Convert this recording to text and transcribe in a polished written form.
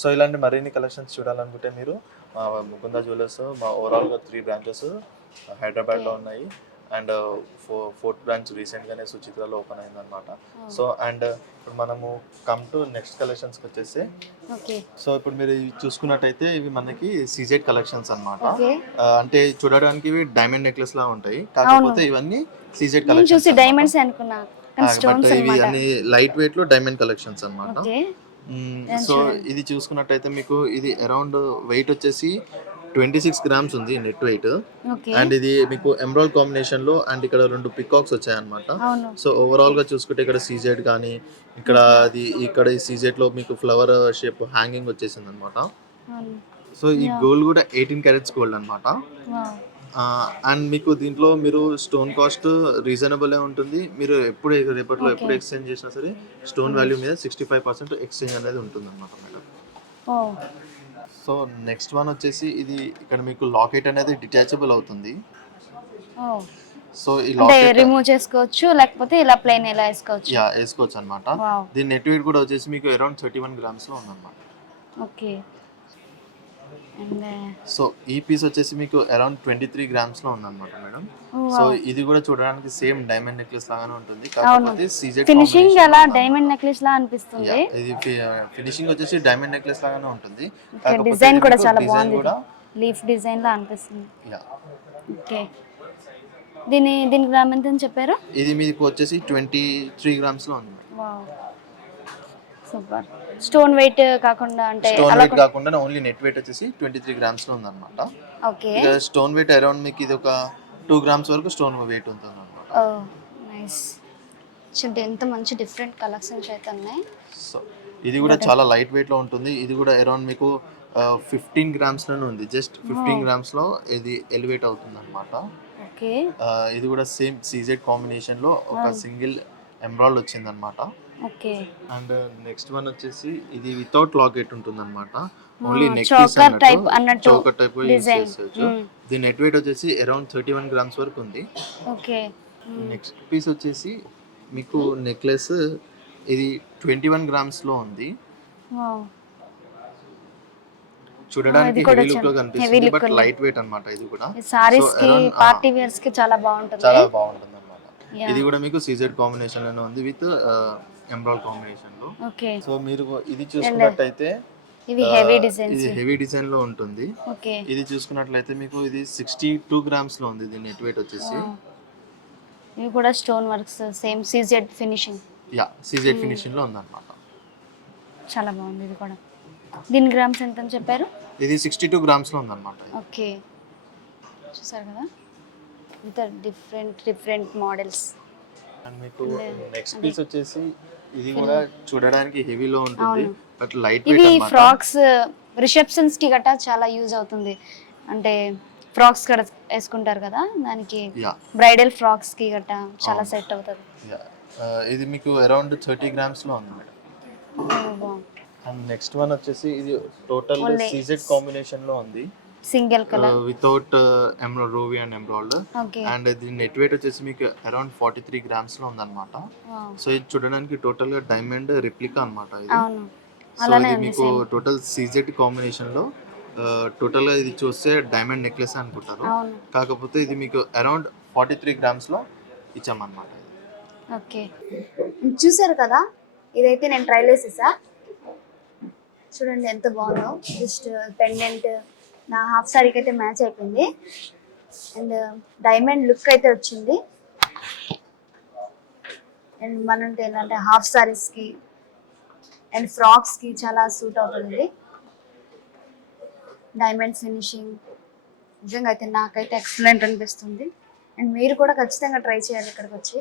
So ఇలాంటి మరిన్ని collections చూడాలనుకుంటే మీరు ముకుంద జ్యువెలర్స్ మా ఓవరాల్గా 3 బ్రాంచెస్ హైదరాబాద్లో ఉన్నాయి. అండ్ ఫోర్త్ బ్రాంచ్ రీసెంట్గానే సుచిత్రలో ఓపెన్ అయిందనమాట. సో అండ్ ఇప్పుడు మనము కమ్ టు నెక్స్ట్ కలెక్షన్స్కి వచ్చేసి, సో ఇప్పుడు మీరు చూసుకున్నట్టయితే ఇవి మనకి సీజెడ్ కలెక్షన్స్ అనమాట. అంటే చూడడానికి ఇవి డైమండ్ నెక్లెస్ లా ఉంటాయి, కాకపోతే ఇవన్నీ సీజెడ్ కలెక్షన్స్. బట్ ఇవి అన్ని లైట్ వెయిట్ లో డైమండ్ కలెక్షన్స్ అనమాట. సో ఇది చూసుకున్నట్టయితే మీకు ఇది అరౌండ్ వెయిట్ వచ్చేసి 26 గ్రామ్స్ ఉంది నెట్ వెయిట్. అండ్ ఇది మీకు ఎమరాల్డ్ కాంబినేషన్ లో అండ్ ఇక్కడ 2 పికాక్స్ వచ్చాయన్నమాట. సో ఓవరాల్ గా చూసుకుంటే ఇక్కడ సీజెడ్ కానీ ఇక్కడ ఈ సీజెడ్ లో మీకు ఫ్లవర్ షేప్ హ్యాంగింగ్ వచ్చేసింది అనమాట. సో ఈ గోల్డ్ కూడా 18 క్యారెట్స్ గోల్డ్ అనమాట. అండ్ మీకు దీంట్లో మీరు స్టోన్ కాస్ట్ రీజనబుల్ ఉంటుంది. మీరు రేపట్లో ఎప్పుడు ఎక్స్చేంజ్ చేసినా సరే స్టోన్ వాల్యూ మీద 65% ఎక్స్చేంజ్ అనేది ఉంటుంది అనమాట మేడం. సో నెక్స్ట్ వన్ వచ్చేసి ఇది ఇక్కడ మీకు లాకెట్ అనేది డిటాచబుల్ అవుతుంది. సో ఈ లాకెట్ రిమూవ్ చేసుకోవచ్చు, లేకపోతే ఇలా ప్లెయిన్ ఎలా వేసుకోవచ్చు. వేసుకోవచ్చు అనమాట. దీని నెట్ వెయిట్ కూడా వచ్చేసి మీకు అరౌండ్ 31 గ్రామ్స్ లో ఉందన్నమాట. ఓకే. సో ఈ పీస్ వచ్చేసి మీకు అరౌండ్ 23 గ్రామ్స్ లో ఉందన్నమాట మేడం. సో ఇది కూడా చూడడానికి సేమ్ డైమండ్ నెక్లెస్ లాగానే ఉంటుంది, కాకపోతే సీజెడ్ ఫినిషింగ్ అలా డైమండ్ నెక్లెస్ లా అనిపిస్తుంది. ఇది ఫినిషింగ్ వచ్చేసి డైమండ్ నెక్లెస్ లాగానే ఉంటుంది, డిజైన్ కూడా చాలా బాగుంది, లీఫ్ డిజైన్ లా అనిపిస్తుంది. ఓకే. దీని గ్రామ్ ఎంత అని చెప్పారు? ఇది మీకు వచ్చేసి 23 గ్రామ్స్ లో ఉంది. Wow, super. స్టోన్ వెయిట్ కాకుండా, అంటే స్టోన్ వెయిట్ కాకుండా ఓన్లీ నెట్ వెయిట్ వచ్చేసి 23 గ్రామ్స్ లో ఉందన్నమాట. ఓకే. స్టోన్ వెయిట్ అరౌండ్ మీకు ఇది ఒక 2 గ్రామ్స్ వరకు స్టోన్ వెయిట్ ఉంటుంది అన్నమాట. ఓ నైస్. చూడండి ఎంత మంచి డిఫరెంట్ కలెక్షన్స్ అయితే ఉన్నాయి. సో ఇది కూడా చాలా లైట్ వెయిట్ లో ఉంటుంది. ఇది కూడా అరౌండ్ మీకు 15 గ్రామ్స్ లోనే ఉంది. జస్ట్ 15 గ్రామ్స్ లో ఇది ఎలివేట్ అవుతుంది అన్నమాట. ఓకే. ఇది కూడా సేమ్ సీజెడ్ కాంబినేషన్ లో ఒక సింగిల్ ఎమరాల్డ్ వచ్చింది అన్నమాట. ఓకే. అండ్ నెక్స్ట్ వన్ వచ్చేసి ఇది వితౌట్ లాకెట్ ఉంటుంది అనమాట. ఓన్లీ నెక్ చోకర్ టైప్ అన్నట్టు చోకర్ టైప్ యూస్ చేసుకోవచ్చు. దీని నెట్ వెయిట్ వచ్చేసి అరౌండ్ 31 గ్రామ్స్ వరకు ఉంది. ఓకే. నెక్స్ట్ పీస్ వచ్చేసి మీకు నెక్లెస్, ఇది 21 గ్రామ్స్ లో ఉంది. వావ్, చూడడానికి హెవీ లుక్ లో కనిపిస్తుంది, బట్ లైట్ వెయిట్ అన్నమాట. ఇది కూడా సారీస్ కి పార్టీ వేర్స్ కి చాలా బాగుంటుంది, చాలా బాగుంటుంది అన్నమాట. ఇది కూడా మీకు సీజెడ్ కాంబినేషన్ లోనే ఉంది విత్ ఎమరాల్డ్ కాంబినేషన్ లో. ఓకే. సో మీరు ఇది చూసుకున్నట్టయితే ఇది హెవీ డిజైన్, ఇది హెవీ డిజైన్ లో ఉంటుంది. ఓకే. ఇది చూసుకున్నట్లయితే మీకు ఇది 62 గ్రామ్స్ లో ఉంది. దీని నెట్ వెయిట్ వచ్చేసి ఇది కూడా stone works same CZ finishing. CZ finishing లో ఉందన్నమాట. చాలా బాగుంది. ఇది కూడా దీని గ్రామ్స్ ఎంత అని చెప్పారు? ఇది 62 గ్రామ్స్ లో ఉందన్నమాట. ఓకే. చూసారు కదా, ఇంత డిఫరెంట్ మోడల్స్. అండ్ మీకు నెక్స్ట్ పీస్ వచ్చేసి ఇది కూడా చూడడానికి హెవీలో ఉంటుంది, బట్ లైట్ వెయిట్ ఇవి అన్నమాట. ఫ్రాక్స్ రిసెప్షన్స్ కి గట్టా చాలా యూజ్ అవుతుంది. అంటే ఫ్రాక్స్ కూడా వేసుకుంటారు కదా, దానికి బ్రైడల్ ఫ్రాక్స్ కి గట్టా చాలా సెట్ అవుతుంది. ఇది మీకు అరౌండ్ 30 గ్రామ్స్ లో ఉంది మేడం. అండ్ నెక్స్ట్ వన్ వచ్చేసి ఇది టోటల్ సీజెడ్ కాంబినేషన్ లో ఉంది, single colour without emerald, ruby and emerald. And ఇది నెట్ వెయిట్ వచ్చేసి మీకు అరౌండ్ 43 గ్రామ్స్ లో ఉందన్నమాట. సో ఇది చూడడానికి టోటల్ గా డైమండ్ రిప్లికా అన్నమాట. ఇది సో ఇది మీకు టోటల్ సీజెడ్ కాంబినేషన్ లో టోటల్ గా ఇది చూస్తే డైమండ్ నెక్లెస్ అనుకుంటారు, కాకపోతే ఇది మీకు అరౌండ్ 43 గ్రామ్స్ లో ఇచ్చామన్నమాట. ఓకే. చూసారు కదా, ఇదైతే నేను ట్రై చేసేసా. చూడండి ఎంత బాగుందో. జస్ట్ పెండెంట్ నా హాఫ్ సారీకి అయితే మ్యాచ్ అయిపోయింది. అండ్ డైమండ్ లుక్ అయితే వచ్చింది. అండ్ మనంటే ఏంటంటే హాఫ్ సారీస్కి అండ్ ఫ్రాక్స్కి చాలా సూట్ అవుతుంది డైమండ్ ఫినిషింగ్. నిజంగా అయితే నాకైతే ఎక్సలెంట్ అనిపిస్తుంది. అండ్ మీరు కూడా ఖచ్చితంగా ట్రై చేయాలి ఇక్కడికి వచ్చి.